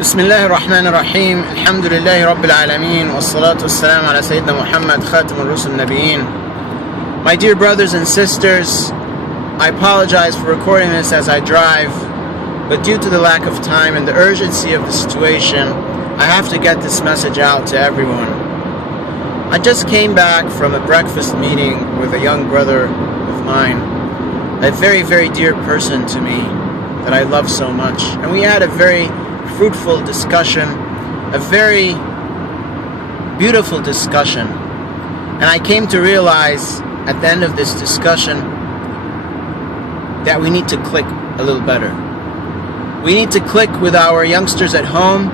Bismillah ar-Rahman ar-Rahim. Alhamdulillahi Rabbil Alameen. Wassalatu wassalam ala Sayyidina Muhammad Khatam al-Rusul Nabiyeen. My dear brothers and sisters, I apologize for recording this as I drive, but due to the lack of time and the urgency of the situation, I have to get this message out to everyone. I just came back from a breakfast meeting with a young brother of mine, a very, very dear person to me that I love so much. And we had a very fruitful discussion, a very beautiful discussion. And I came to realize at the end of this discussion that we need to click a little better. We need to click with our youngsters at home.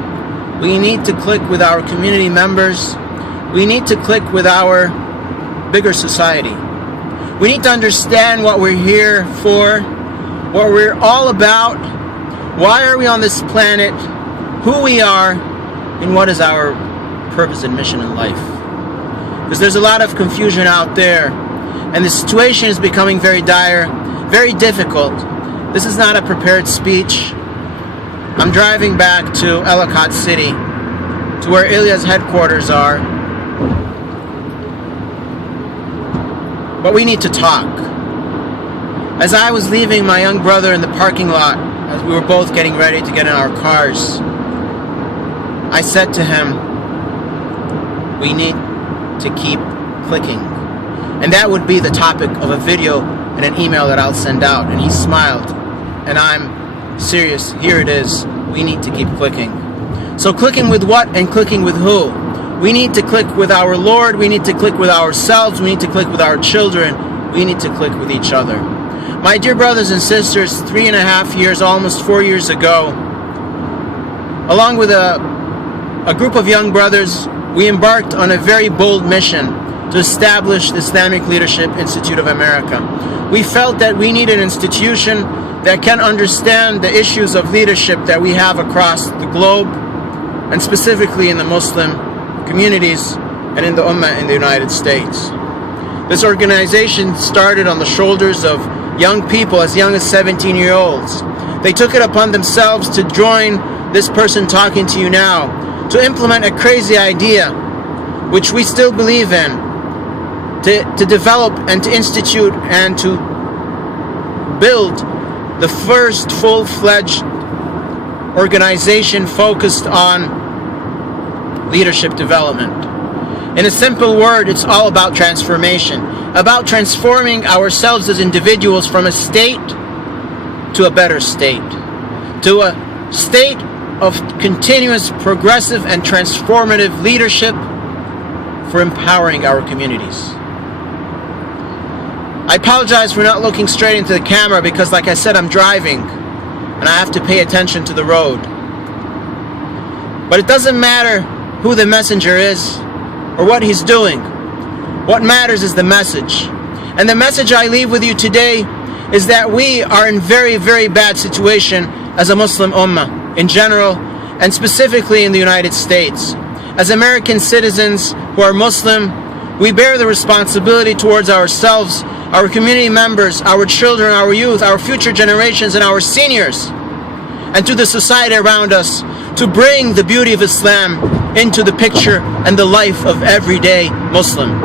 We need to click with our community members. We need to click with our bigger society. We need to understand what we're here for, what we're all about, why are we on this planet, who we are, and what is our purpose and mission in life. Because there's a lot of confusion out there, and the situation is becoming very dire, very difficult. This is not a prepared speech. I'm driving back to Ellicott City, to where Ilya's headquarters are. But we need to talk. As I was leaving my young brother in the parking lot, as we were both getting ready to get in our cars, I said to him, we need to keep clicking. And that would be the topic of a video and an email that I'll send out. And he smiled. And I'm serious. Here it is. We need to keep clicking. So clicking with what and clicking with who? We need to click with our Lord. We need to click with ourselves. We need to click with our children. We need to click with each other. My dear brothers and sisters, 3.5 years, almost 4 years ago, along with a group of young brothers, we embarked on a very bold mission to establish the Islamic Leadership Institute of America. We felt that we need an institution that can understand the issues of leadership that we have across the globe, and specifically in the Muslim communities and in the Ummah in the United States. This organization started on the shoulders of young people as young as 17-year-olds. They took it upon themselves to join this person talking to you now, to implement a crazy idea, which we still believe in, to develop and to institute and to build the first full-fledged organization focused on leadership development. In a simple word, it's all about transformation, about transforming ourselves as individuals from a state to a better state, to a state of continuous, progressive, and transformative leadership for empowering our communities. I apologize for not looking straight into the camera because, like I said, I'm driving and I have to pay attention to the road. But it doesn't matter who the messenger is or what he's doing. What matters is the message. And the message I leave with you today is that we are in very, very bad situation as a Muslim Ummah in general, and specifically in the United States. As American citizens who are Muslim, we bear the responsibility towards ourselves, our community members, our children, our youth, our future generations, and our seniors, and to the society around us, to bring the beauty of Islam into the picture and the life of everyday Muslim.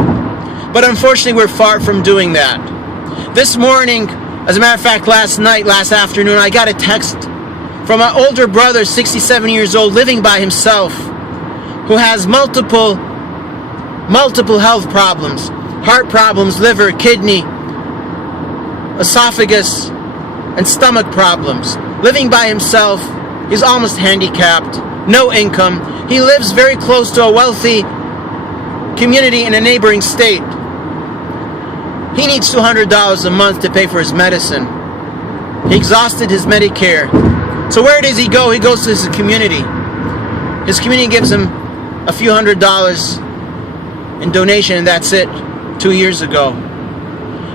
But unfortunately, we're far from doing that. This morning, as a matter of fact, last afternoon, I got a text from my older brother, 67 years old, living by himself, who has multiple health problems, heart problems, liver, kidney, esophagus, and stomach problems. Living by himself, he's almost handicapped, no income. He lives very close to a wealthy community in a neighboring state. He needs $200 a month to pay for his medicine. He exhausted his Medicare. So where does he go? He goes to his community. His community gives him a few $100s in donation, and that's it. 2 years ago.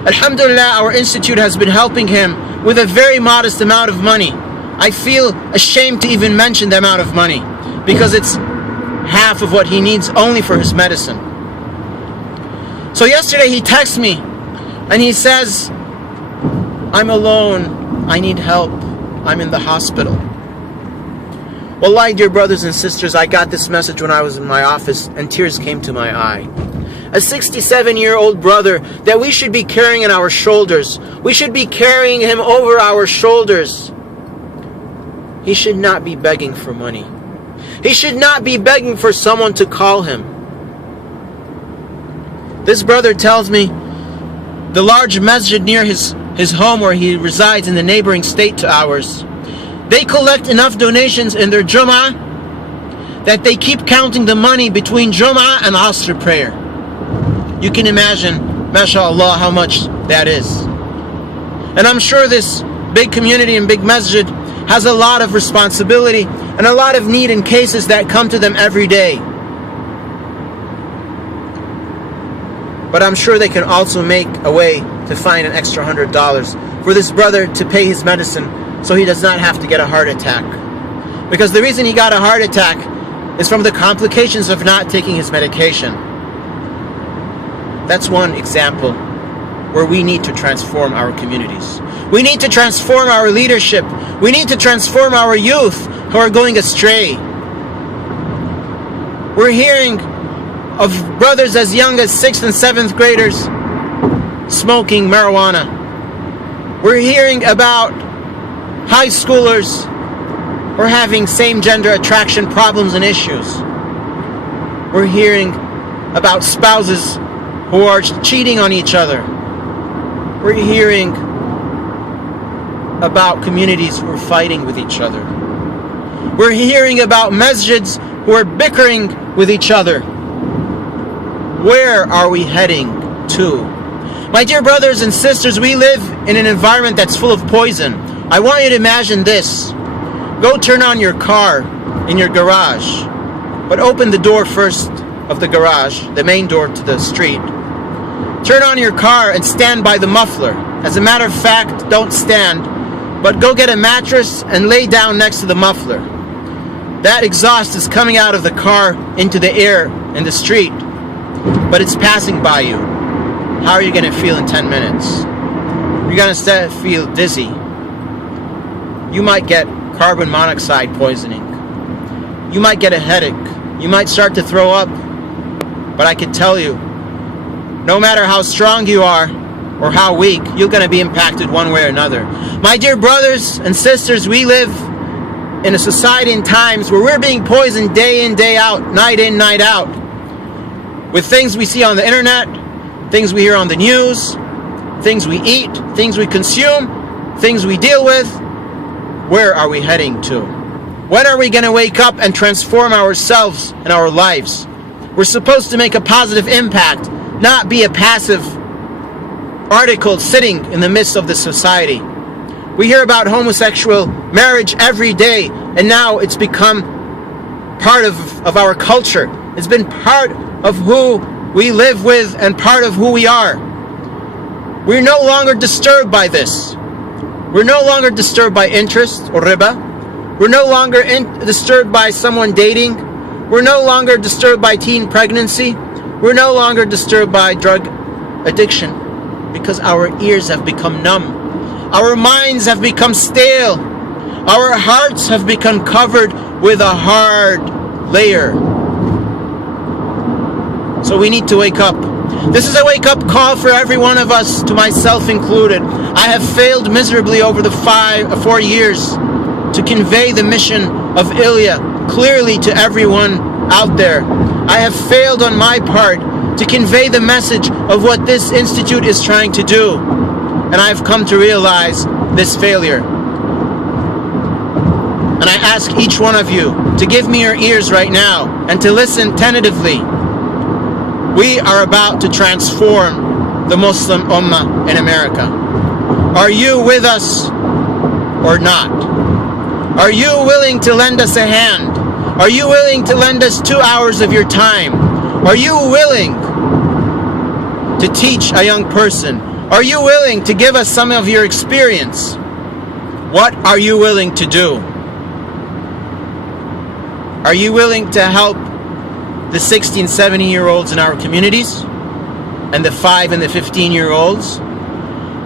Alhamdulillah, our institute has been helping him with a very modest amount of money. I feel ashamed to even mention the amount of money because it's half of what he needs only for his medicine. So yesterday he texts me and he says, I'm alone, I need help, I'm in the hospital. Wallahi, dear brothers and sisters, I got this message when I was in my office and tears came to my eye. A 67-year-old brother that we should be carrying on our shoulders. We should be carrying him over our shoulders. He should not be begging for money. He should not be begging for someone to call him. This brother tells me the large masjid near his home where he resides in the neighboring state to ours, they collect enough donations in their Jum'ah that they keep counting the money between Jum'ah and Asr prayer. You can imagine, mashallah, how much that is. And I'm sure this big community and big masjid has a lot of responsibility and a lot of need in cases that come to them every day. But I'm sure they can also make a way to find an extra $100 for this brother to pay his medicine so he does not have to get a heart attack. Because the reason he got a heart attack is from the complications of not taking his medication. That's one example where we need to transform our communities. We need to transform our leadership. We need to transform our youth who are going astray. We're hearing of brothers as young as 6th and 7th graders smoking marijuana. We're hearing about high schoolers who are having same-gender attraction problems and issues. We're hearing about spouses who are cheating on each other. We're hearing about communities who are fighting with each other. We're hearing about masjids who are bickering with each other. Where are we heading to? My dear brothers and sisters, we live in an environment that's full of poison. I want you to imagine this. Go turn on your car in your garage, but open the door first of the garage, the main door to the street. Turn on your car and stand by the muffler. As a matter of fact, don't stand, but go get a mattress and lay down next to the muffler. That exhaust is coming out of the car into the air in the street, but it's passing by you. How are you going to feel in 10 minutes? You're going to feel dizzy. You might get carbon monoxide poisoning. You might get a headache. You might start to throw up. But I can tell you, no matter how strong you are or how weak, you're going to be impacted one way or another. My dear brothers and sisters, we live in a society in times where we're being poisoned day in, day out, night in, night out, with things we see on the internet, things we hear on the news, things we eat, things we consume, things we deal with. Where are we heading to? When are we going to wake up and transform ourselves and our lives? We're supposed to make a positive impact, not be a passive article sitting in the midst of the society. We hear about homosexual marriage every day, and now it's become part of our culture. It's been part of who we live with and part of who we are. We're no longer disturbed by this. We're no longer disturbed by interest or riba. We're no longer disturbed by someone dating. We're no longer disturbed by teen pregnancy. We're no longer disturbed by drug addiction because our ears have become numb. Our minds have become stale. Our hearts have become covered with a hard layer. So we need to wake up. This is a wake-up call for every one of us, to myself included. I have failed miserably over the 4 years to convey the mission of Ilya clearly to everyone out there. I have failed on my part to convey the message of what this institute is trying to do. And I've come to realize this failure. And I ask each one of you to give me your ears right now and to listen tentatively. We are about to transform the Muslim Ummah in America. Are you with us or not? Are you willing to lend us a hand? Are you willing to lend us 2 hours of your time? Are you willing to teach a young person? Are you willing to give us some of your experience? What are you willing to do? Are you willing to help the 16, 17-year-olds in our communities and the 5 and the 15-year-olds?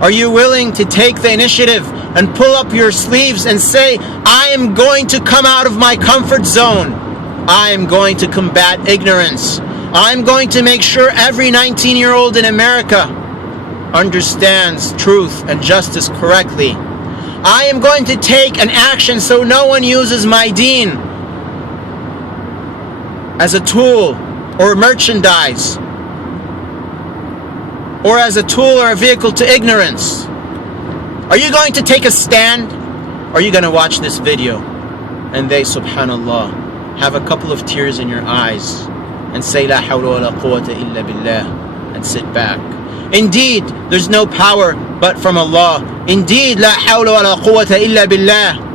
Are you willing to take the initiative and pull up your sleeves and say, I am going to come out of my comfort zone. I am going to combat ignorance. I'm going to make sure every 19-year-old in America understands truth and justice correctly. I am going to take an action so no one uses my deen as a tool or merchandise, or as a tool or a vehicle to ignorance. Are you going to take a stand? Or are you going to watch this video and they, subhanallah, have a couple of tears in your eyes and say, La hawla wa la quwwata illa billah, and sit back? Indeed, there's no power but from Allah. Indeed, La hawla wa la quwwata illa billah.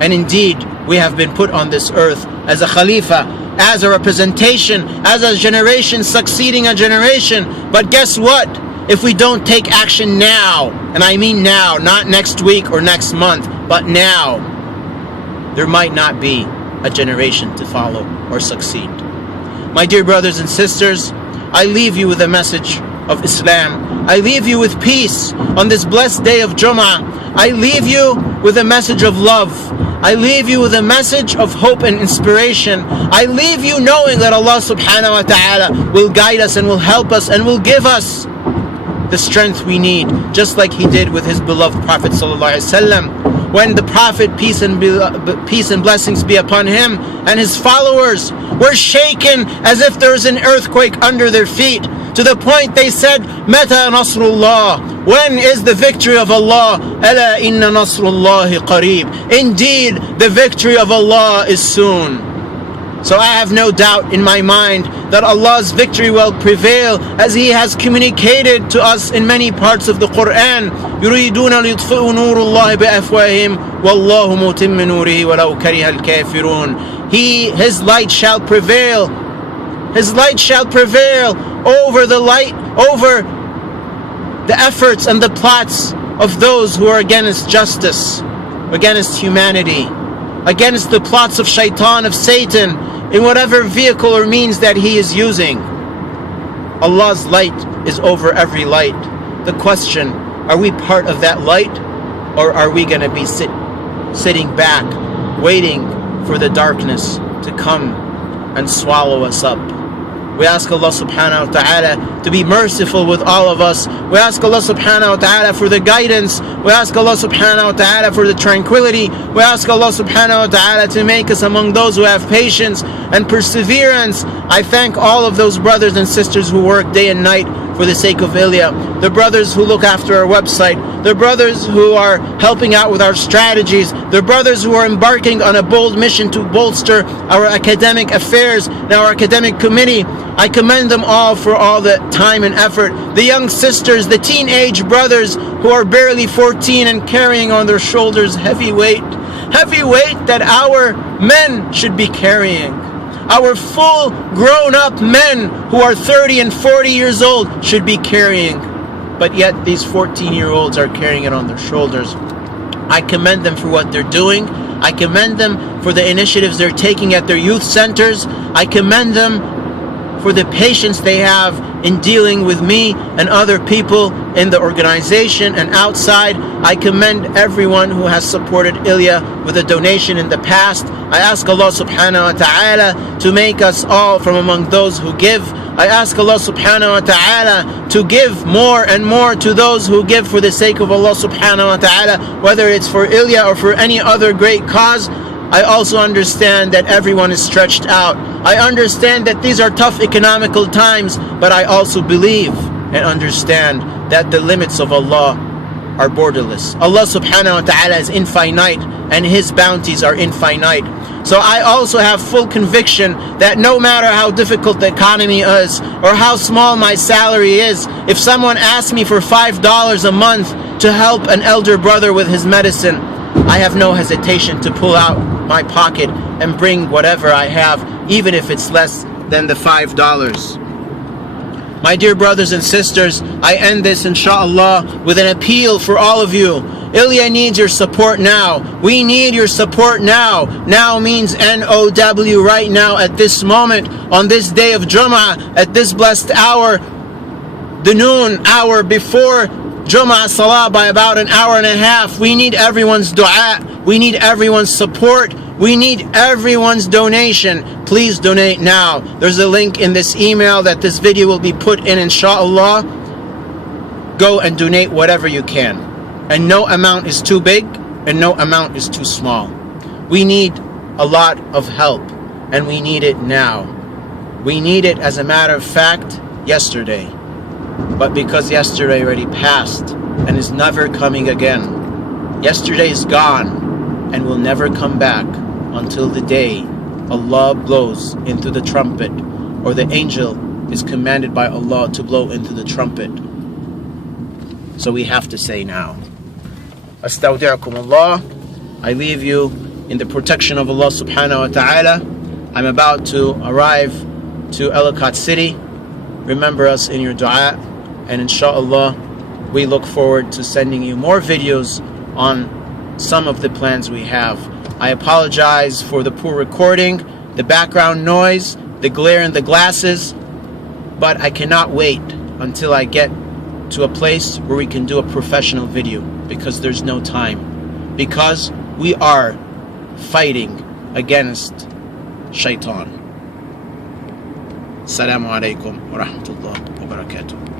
And indeed, we have been put on this earth as a khalifa, as a representation, as a generation succeeding a generation. But guess what? If we don't take action now, and I mean now, not next week or next month, but now, there might not be a generation to follow or succeed. My dear brothers and sisters, I leave you with a message of Islam. I leave you with peace on this blessed day of Jum'ah. I leave you with a message of love. I leave you with a message of hope and inspiration. I leave you knowing that Allah subhanahu wa ta'ala will guide us and will help us and will give us the strength we need, just like He did with His beloved Prophet sallallahu alaihi wasallam. When the Prophet, peace and blessings be upon him, and his followers were shaken as if there was an earthquake under their feet, to the point they said, Mata Nasrullah, when is the victory of Allah? Ala inna Nasrullahi qareeb. Indeed, the victory of Allah is soon. So I have no doubt in my mind that Allah's victory will prevail, as He has communicated to us in many parts of the Quran. يُرِيدُونَ لِيُطْفِئُوا نُورُ اللَّهِ بِأَفْوَاهِهِمْ وَاللَّهُ مُتِمُّ نُورِهِ وَلَوْ كَرِهَ الْكَافِرُونَ. His light shall prevail. His light shall prevail over the light, over the efforts and the plots of those who are against justice, against humanity, against the plots of shaitan, of Satan, in whatever vehicle or means that he is using. Allah's light is over every light. The question, are we part of that light, or are we going to be sitting back, waiting for the darkness to come and swallow us up? We ask Allah subhanahu wa ta'ala to be merciful with all of us. We ask Allah subhanahu wa ta'ala for the guidance. We ask Allah subhanahu wa ta'ala for the tranquility. We ask Allah subhanahu wa ta'ala to make us among those who have patience and perseverance. I thank all of those brothers and sisters who work day and night for the sake of Ilya, the brothers who look after our website, the brothers who are helping out with our strategies, the brothers who are embarking on a bold mission to bolster our academic affairs and our academic committee. I commend them all for all the time and effort. The young sisters, the teenage brothers who are barely 14 and carrying on their shoulders heavy weight that our men should be carrying. Our full grown-up men who are 30 and 40 years old should be carrying. But yet these 14-year-olds are carrying it on their shoulders. I commend them for what they're doing. I commend them for the initiatives they're taking at their youth centers. I commend them for the patience they have in dealing with me and other people in the organization and outside. I commend everyone who has supported Ilya with a donation in the past. I ask Allah subhanahu wa ta'ala to make us all from among those who give. I ask Allah subhanahu wa ta'ala to give more and more to those who give for the sake of Allah subhanahu wa ta'ala, whether it's for Ilya or for any other great cause. I also understand that everyone is stretched out. I understand that these are tough economical times, but I also believe and understand that the limits of Allah are borderless. Allah subhanahu wa ta'ala is infinite and His bounties are infinite. So I also have full conviction that no matter how difficult the economy is or how small my salary is, if someone asks me for $5 a month to help an elder brother with his medicine, I have no hesitation to pull out my pocket and bring whatever I have, even if it's less than the $5. My dear brothers and sisters, I end this inshallah with an appeal for all of you. Ilya needs your support now. We need your support now. Now means N-O-W, right now, at this moment, on this day of Jum'ah, at this blessed hour, the noon hour before Jumu'ah Salah by about an hour and a half. We need everyone's dua. We need everyone's support. We need everyone's donation. Please donate now. There's a link in this email that this video will be put in, inshallah. Go and donate whatever you can. And no amount is too big and no amount is too small. We need a lot of help and we need it now. We need it, as a matter of fact, yesterday. But because yesterday already passed and is never coming again. Yesterday is gone and will never come back until the day Allah blows into the trumpet, or the angel is commanded by Allah to blow into the trumpet. So we have to say now. Astawdi'akum Allah. I leave you in the protection of Allah subhanahu wa ta'ala. I'm about to arrive to Ellicott City. Remember us in your dua, and inshallah we look forward to sending you more videos on some of the plans we have. I apologize for the poor recording, the background noise, the glare in the glasses, but I cannot wait until I get to a place where we can do a professional video, because there's no time, because we are fighting against shaitan. Assalamu alaikum wa rahmatullahi wa barakatuh.